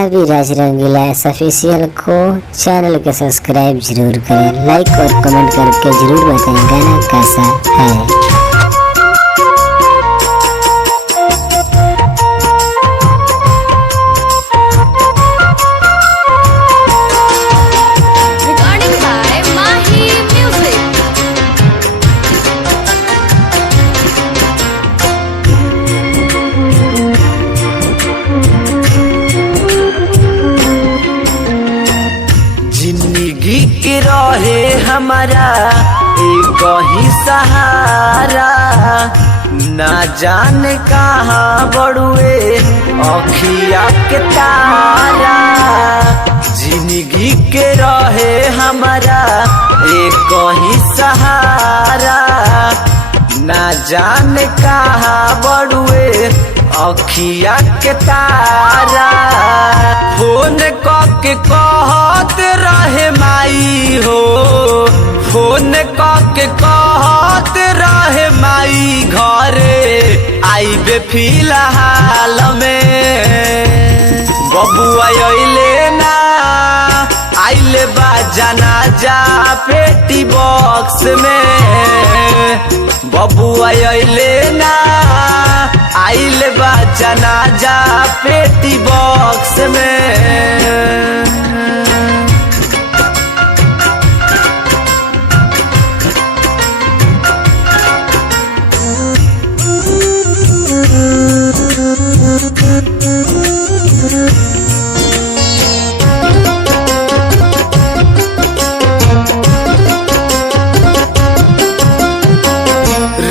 रवि राज रंगीला official को channel के subscribe जरूर करें, लाइक और कमेंट करके जरूर बताएं गाना कैसा है। जिंदगी के रहे हमारा एक ही सहारा, ना जाने कहाँ बड़ुए अखिया के तारा। जिंदगी के रहे हमारा एक ही सहारा, ना जाने कहाँ बड़ुए अखिया के तारा। फोन के कहत रहे माई हो, फोन के कहत रहे माई घरे आइबे फिलहाल में। बबुआ अइले ना आइले बा जनाजा पेटी बॉक्स में। बबुआ अइले ना आइले बा जनाजा पेटी बॉक्स में।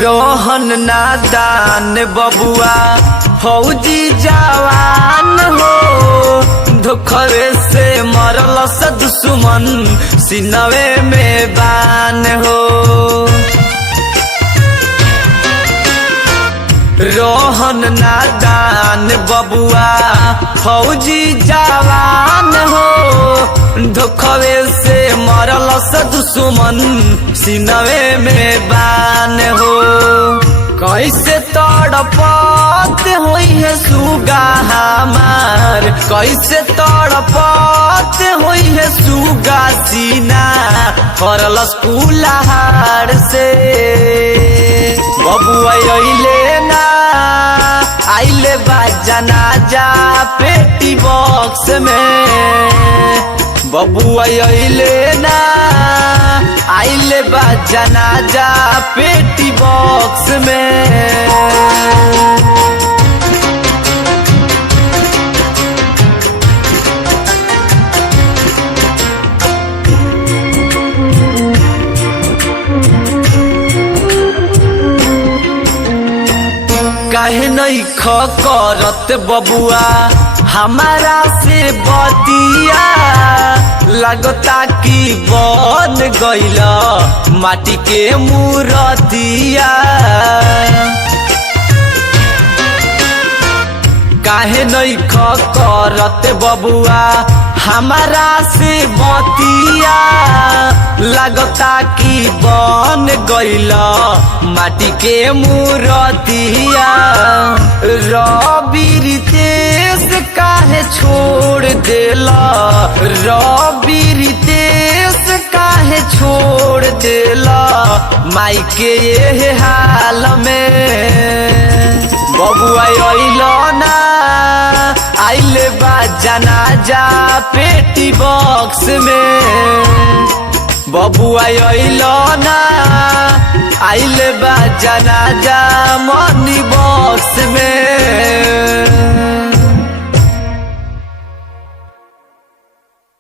रोहन नादान बबुआ फौजी जवान हो, धोखरे से मरल दुश्मन सिनवे में बान हो। रोहन नादान बबुआ फौजी जवान हो, धोखवे से मरल दुश्मन सिनवे में बान हो। कैसे तड़पत होई है सुगा हमार, कैसे तड़पत होई है सुगा सीना फरल स्कूलहार से। बबुआ अइले ना आइले बा जनाजा पेटी बॉक्स में। बबुआ अइले ना आइले बा जनाजा पेटी बॉक्स में। काहे नहीं करत बबुआ हमारा से बतिया, लगता कि बन गइल माटी के मूरतिया। काहे नहीं करत बबुआ हमारा से बतिया, लगता कि बन गइल माटी के मूरतिया। रवि रितेश काहे छोड़ देला, रवि रितेश काहे छोड़ देला माई के ये हाल में। बबुआ अइलो ना आइले बा जनाजा पेटी बॉक्स में। बबुआ अइलो ना आइले बा जनाजा मनी बॉक्स में।